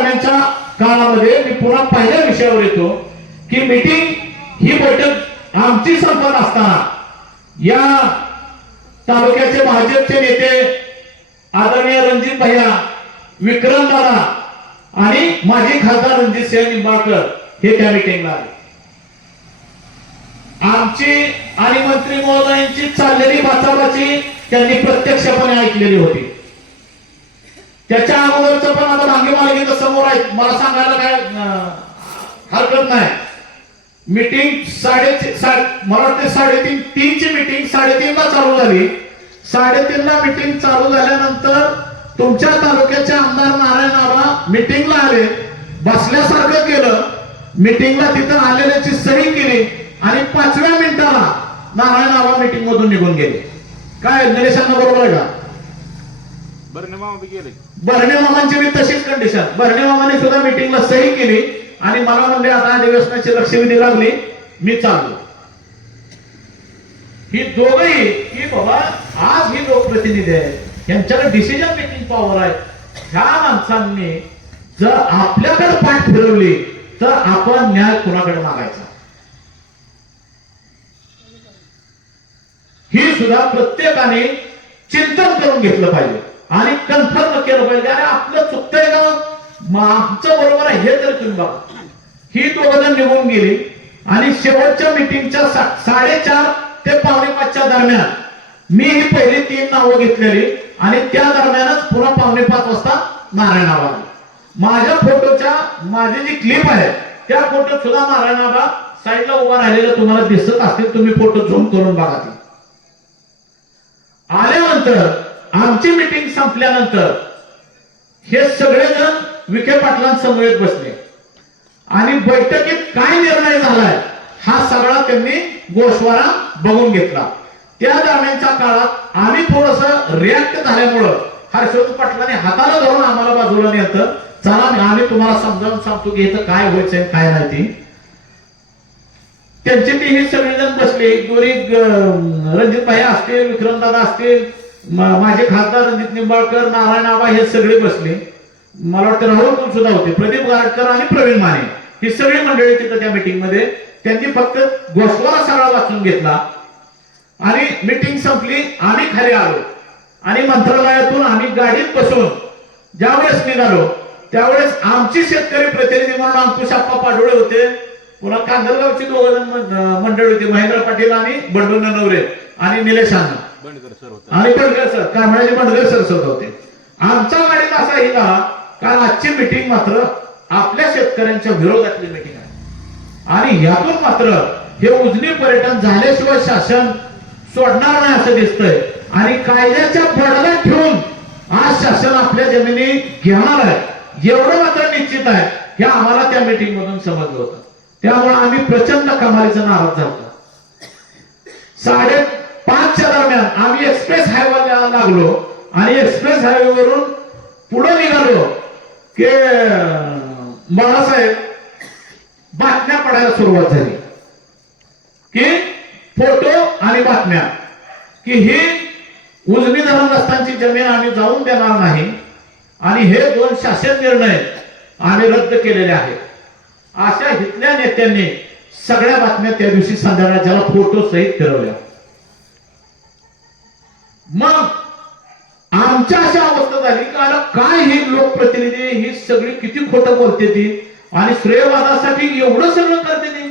दरम्यानच्या काळामध्ये मी पुन्हा पहिल्या विषयावर येतो की मीटिंग ही बैठक आमची संपन्न असताना या तालुक्याचे भाजपचे नेते आदरणीय रणजित भैया, विक्रम दादा आणि माजी खासदार रणजित सिंह निंबाळकर हे त्या मीटिंगला आले. आमची आणि मंत्री महोदयांची चाललेली बाचाबाची त्यांनी प्रत्यक्षपणे ऐकलेली होती. त्याच्या अगोदरच पण आता मागे मालकीचं समोर आहे, मला सांगायला काय हरकत नाही. मीटिंग मला वाटते 3:30ची मीटिंग 3:30ला चालू झाली. 3:30ला मीटिंग चालू झाल्यानंतर तुमच्या तालुक्याचे आमदार नारायण आबा मीटिंगला आले, बसल्यासारखं केलं, मीटिंगला तिथं आलेल्याची सही केली आणि 5व्या मिनिटाला नारायण आबा मीटिंग मधून निघून गेले. काय निलेशांना बरोबर आहे का? बरणे मामा बी गेले. बर्णे मामांची बी तशीच कंडिशन. बर्णे मामाने सुद्धा मीटिंगला सही केली आणि मला म्हणले आता अधिवेशनाची लक्षवेधी लागली, मी चाललो. ही दोघही की बाबा आज ही लोकप्रतिनिधी आहेत, यांच्याकडे डिसिजन मेकिंग पॉवर आहे. ह्या माणसांनी जर आपल्याकडे पाठ फिरवली तर आपण न्याय कुणाकडे मागायचा, ही सुद्धा प्रत्येकाने चिंतन करून घेतलं पाहिजे आणि कन्फर्म केलं पाहिजे. अरे आपलं चुकतंय का, आमचं बरोबर आहे हे तरी तुम्ही बघा. ही दोघं निघून गेली आणि शेवटच्या मीटिंगच्या 4:30 ते 4:45च्या दरम्यान मी ही पहिली 3 नावं घेतलेली आणि त्या दरम्यानच पुन्हा 4:45 वाजता नारायण आबा. माझ्या फोटोच्या माझी जी क्लिप आहे त्या फोटोत सुद्धा नारायण आबा साईडला उभा राहिलेला तुम्हाला दिसत असतील, तुम्ही फोटो झूम करून बघा. ती आल्यानंतर आमची मीटिंग संपल्यानंतर हे सगळेजण विखे पाटलांसमवेत बसले आणि बैठकीत काय निर्णय झालाय हा सगळा त्यांनी गोषवारा बघून घेतला. त्या दरम्यानच्या काळात आम्ही थोडस रिॲक्ट झाल्यामुळं हर्षवर्धन पाटलांनी हाताला धरून आम्हाला बाजूला नेलं. चला आम्ही तुम्हाला समजावून सांगतो की इथं काय व्हायचंय काय नाही ते. त्यांचे ते हे सगळेजण बसले, दोन्ही रणजित भाई असतील, विक्रमदादा असतील, माझे खासदार रणजित निंबाळकर, नारायण आबा हे सगळे बसले. मला वाटतं राहुल सुद्धा होते, प्रदीप गाडकर आणि प्रवीण माने ही सगळी मंडळी तिथं त्या मीटिंग मध्ये. त्यांनी फक्त गोषवारा सगळा वाचून घेतला आणि मीटिंग संपली. आम्ही खाली आलो आणि मंत्रालयातून आम्ही गाडीत बसून ज्यावेळेस निघालो त्यावेळेस आमची शेतकरी प्रतिनिधी म्हणून अंकुशप्पा पाडोळे होते, पुन्हा कांदलगावची दोघं मंडळी होती, महेंद्र पाटील आणि बंडू नवरे आणि निलेश बंडकर सर होते आणि बंडकर सर, काय म्हणायचे बंडकर सर सुद्धा होते. आमचा गाडीत असा हिला कारण आजची मीटिंग मात्र आपल्या शेतकऱ्यांच्या विरोधातली मीटिंग आहे आणि यातून मात्र हे उजनी पर्यटन झाल्याशिवाय शासन सोडणार नाही असं दिसतंय आणि कायद्याच्या बडला ठेवून आज शासन आपल्या जमिनी घेणार आहे एवढं मात्र निश्चित आहे हे आम्हाला त्या मीटिंग मधून समजलं होतं. त्यामुळे आम्ही प्रचंड कमालीचा नाराज झालो. 5:30च्या दरम्यान आम्ही एक्सप्रेस हायवेला लागलो आणि एक्सप्रेस हायवेवरून पुढे निघालो की बाळासाहेब बातम्या पडायला सुरुवात झाली की फोटो आणि बातम्या की ही उजनी धरणग्रस्तांची जमीन आम्ही जाऊन देणार नाही आणि हे 2 शासन निर्णय आम्ही रद्द केलेले आहेत. अशा इथल्या नेत्यांनी सगळ्या बातम्या त्या दिवशी संध्याकाळी ज्याला फोटो सहित फिरवल्या. मग आमच्या अशा अवस्था झाली की आता काय ही लोकप्रतिनिधी ही सगळी किती खोटं बोलते ती आणि श्रेयवादासाठी एवढं सगळं करते ती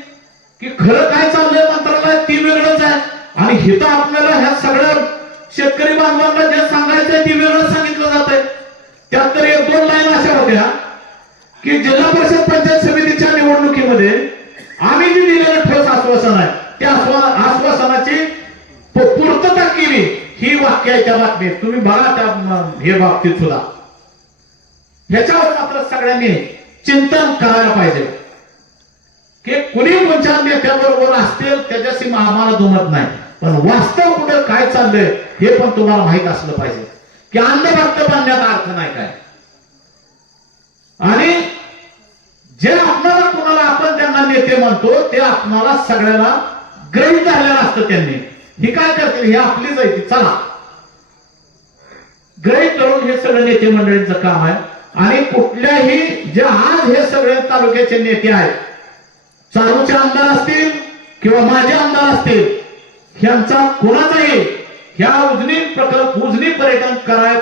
की खरं काय चाललंय मंत्रालयात ती वेगळंच आहे आणि हिथं आपल्याला ह्या सगळ्या शेतकरी बांधवांना जे सांगायचंय ती वेगळं सांगितलं जात आहे. त्यात तर 1-2 लाईन अशा होत्या की जिल्हा परिषद पंचायत समितीच्या निवडणुकीमध्ये आम्ही जे दिलेलं ठोस आश्वासन आहे त्या आश्वासनाची पूर्तता केली ही वाक्य आहे त्या बातमीत. तुम्ही बघा त्या हे बाबतीत सुद्धा ह्याच्यावर मात्र सगळ्यांनी चिंतन करायला पाहिजे की कुणी कोणत्या नेत्याबरोबर असतील त्याच्याशी आम्हाला दुमत नाही, पण वास्तव कुठे काय चाललंय हे पण तुम्हाला माहित असलं पाहिजे की अन्न फक्त बांधण्यात अर्थ नाही काय. आणि जे आपल्याला कुणाला आपण त्यांना नेते म्हणतो ते आपल्याला सगळ्याला ग्रहित झालेलं असतं. त्यांनी ही काय करतील, हे आपलीच आहे ती, चला ग्रहित करून हे सगळं नेते मंडळींचं काम आहे. आणि कुठल्याही जे आज हे सगळे तालुक्याचे नेते आहेत, चालूचे आमदार असतील किंवा माझे आमदार असतील, ह्यांचा कोणाचाही ह्या उजनी प्रकल्प उजनी पर्यटन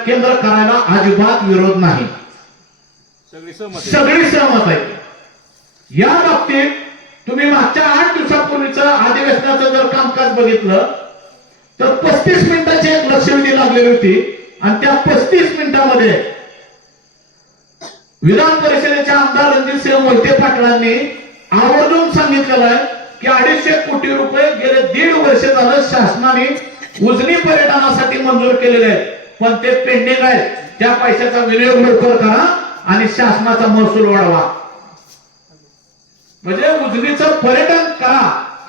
केंद्र करायला अजिबात विरोध नाही. सगळी सहमत सगळी सहमत आहे. या बाबतीत तुम्ही मागच्या 8 दिवसापूर्वीचं अधिवेशनाचं जर कामकाज बघितलं तर 35 मिनिटाची एक लक्षवेधी लागलेली होती आणि त्या 35 मिनिटांमध्ये विधान परिषदेचे आमदार रणजितसिंह मोहिते पाटलांनी आवर्जून सांगितलेलं आहे की 250 कोटी रुपये गेले 1.5 वर्ष झालं शासनाने उजनी पर्यटनासाठी मंजूर केलेले आहेत, पण ते पेंडिंग आहे. त्या पैशाचा विनियोग लवकर करा आणि शासनाचा महसूल वाढवा. म्हणजे उजनीचं पर्यटन करा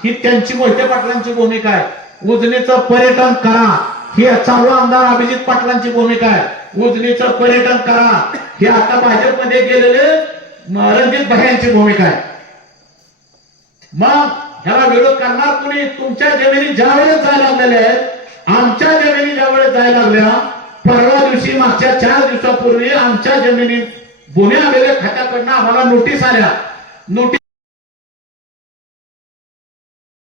ही त्यांची मोहिते पाटलांची भूमिका आहे. उजनीचं पर्यटन करा ही चालू आमदार अभिजित पाटलांची भूमिका आहे. उजनीचं पर्यटन करा ही आता भाजपमध्ये गेलेले रणजित भायांची भूमिका आहे. मग ह्याला विरोध करणार कोणी? तुमच्या जमिनी ज्या वेळेस जायला लागलेल्या आहेत, आमच्या जमिनी ज्या वेळेस जायला लागल्या, परवा दिवशी मागच्या 4 दिवसापूर्वी आमच्या जमिनी गुन्हे आलेल्या खात्याकडनं आम्हाला नोटीस आल्या. नोटीस